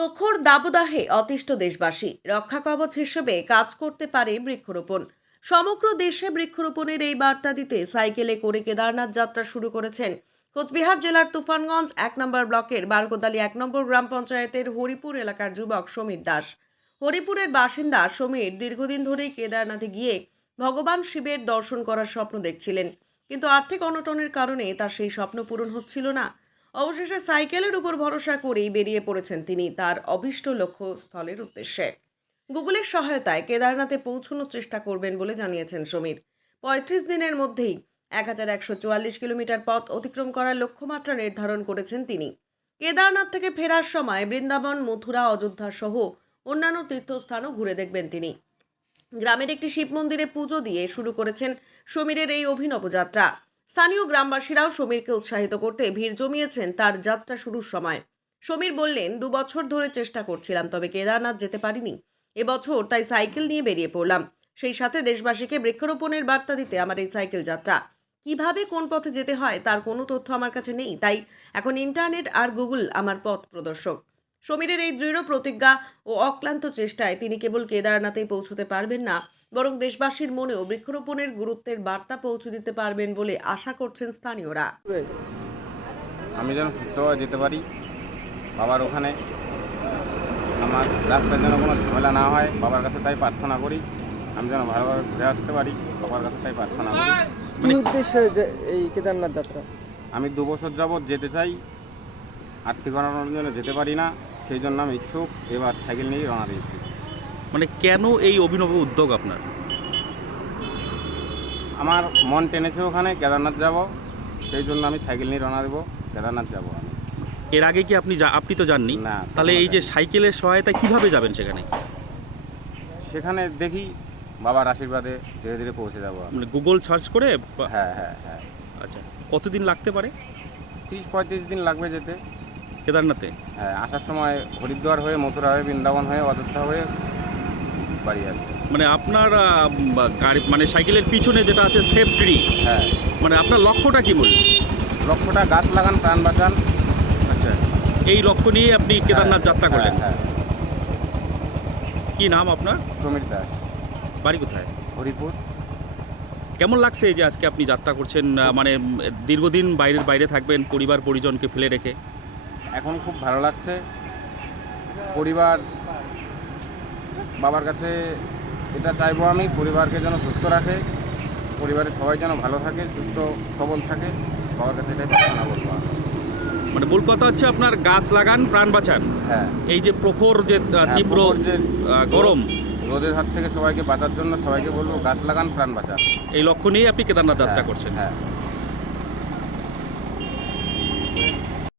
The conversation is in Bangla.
প্রখর দাবদাহে অতিষ্ঠ দেশবাসী রক্ষা কবচ হিসেবে কাজ করতে পারে বৃক্ষরোপণ। সমগ্র দেশে বৃক্ষরোপণের এই বার্তা দিতে সাইকেলে করে কেদারনাথ যাত্রা শুরু করেছেন কোচবিহার জেলার তুফানগঞ্জ 1 নম্বর ব্লকের বারকোদালি 1 নম্বর গ্রাম পঞ্চায়েতের হরিপুর এলাকার যুবক সমীর দাস। হরিপুরের বাসিন্দা সমীর দীর্ঘদিন ধরেই কেদারনাথে গিয়ে ভগবান শিবের দর্শন করার স্বপ্ন দেখছিলেন, কিন্তু আর্থিক অনটনের কারণে তার সেই স্বপ্ন পূরণ হচ্ছিল না। অবশেষে সাইকেলের উপর ভরসা করেই বেরিয়ে পড়েছেন তিনি তার অভীষ্ট লক্ষ্যস্থলের উদ্দেশ্যে। গুগলের সহায়তায় কেদারনাথে পৌঁছানোর চেষ্টা করবেন বলে জানিয়েছেন সমীর। ৩৫ দিনের মধ্যেই 1144 কিলোমিটার পথ অতিক্রম করার লক্ষ্যমাত্রা নির্ধারণ করেছেন তিনি। কেদারনাথ থেকে ফেরার সময় বৃন্দাবন, মথুরা, অযোধ্যা সহ অন্যান্য তীর্থস্থানও ঘুরে দেখবেন তিনি। গ্রামের একটি শিব মন্দিরে পুজো দিয়ে শুরু করেছেন সমীরের এই অভিনব যাত্রা। স্থানীয় গ্রামবাসীরাও সমীরকে উৎসাহিত করতে ভিড় জমিয়েছেন তার যাত্রা শুরুর সময়। সমীর বললেন, 2 বছর ধরে চেষ্টা করছিলাম, তবে কেদারনাথ যেতে পারিনি। এবছর তাই সাইকেল নিয়ে বেরিয়ে পড়লাম। সেই সাথে দেশবাসীকে বৃক্ষরোপণের বার্তা দিতে আমার এই সাইকেল যাত্রা। কিভাবে কোন পথে যেতে হয় তার কোনো তথ্য আমার কাছে নেই, তাই এখন ইন্টারনেট আর গুগল আমার পথ প্রদর্শক। সমীরের এই দৃঢ় প্রতিজ্ঞা ও অক্লান্ত চেষ্টায় তিনি কেবল কেদারনাথেই পৌঁছতে পারবেন না, বরং দেশবাসীর মনেও বৃক্ষরোপণের গুরুত্বের বার্তা পৌঁছে দিতে পারবেন বলে আশা করছেন স্থানীয়রা। আমি যেন সুস্থভাবে যেতে পারি বাবার ওখানে, আমার রাস্তায় যেন কোনো ঝামেলা না হয়, বাবার কাছে তাই প্রার্থনা করি। আমি যেন ভালোভাবে ঘুরে আসতে পারি, বাবার কাছে তাই প্রার্থনা করি। কি উদ্দেশ্যে যে এই কেদারনাথ যাত্রা? আমি 2 বছর যাবৎ যেতে চাই, আর্থিক অনটনের জন্য যেতে পারি না, সেই জন্য আমি ইচ্ছুক। এবার সাইকেল নিয়েই রওনা দিয়েছি। মানে কেন এই অভিনব উদ্যোগ আপনার? আমার মন টেনেছে ওখানে কেদারনাথ যাব, সেই জন্য আমি সাইকেল নিয়ে রওনা দেবো, কেদারনাথ যাব আমি। এর আগে কি আপনি তো যাননি? না। তাহলে এই যে সাইকেলের সহায়তায় কিভাবে যাবেন সেখানে? সেখানে দেখি বাবার আশীর্বাদে ধীরে ধীরে পৌঁছে যাবো আমি। মানে গুগল সার্চ করে হ্যাঁ হ্যাঁ হ্যাঁ। আচ্ছা, কতদিন লাগতে পারে 30-35 দিন লাগবে যেতে। কেদারনাথে? হ্যাঁ, আসার সময় হরিদ্বার হয়ে, মথুরা হয়ে, বৃন্দাবন হয়ে, অযোধ্যা হয়ে বাড়ি আসবে। মানে আপনার গাড়ি মানে সাইকেলের পিছনে যেটা আছে সেফ ট্রি, হ্যাঁ, মানে আপনার লক্ষ্যটা কি বলুন? লক্ষ্যটা গাছ লাগান, প্রাণ বাঁচান। আচ্ছা, এই লক্ষ্য নিয়ে আপনি কেদারনাথ যাত্রা করলেন। হ্যাঁ। কি নাম আপনার? সমীর দাস, বাড়ি কোথায়? হরিপুর। কেমন লাগছে এই যে আজকে আপনি যাত্রা করছেন, মানে দীর্ঘদিন বাইরে থাকবেন পরিবার পরিজনকে ফেলে রেখে? এখন খুব ভালো লাগছে। পরিবার, বাবার কাছে এটা চাইবো আমি, পরিবারকে যেন সুস্থ রাখে, পরিবারের সবাই যেন ভালো থাকে, সুস্থ সবল থাকে। বাবার কাছে এটাই প্রার্থনা করবো আমি। মানে মূল কথা হচ্ছে আপনার গাছ লাগান, প্রাণ বাঁচান। হ্যাঁ, এই যে প্রখর যে তীব্র প্রখর যে গরম, রোদের হাত থেকে সবাইকে বাঁচার জন্য সবাইকে বলবো গাছ লাগান, প্রাণ বাঁচান। এই লক্ষ্য নিয়ে আপনি কেদারনাথ যাত্রা হ্যাঁ, করছেন। হ্যাঁ।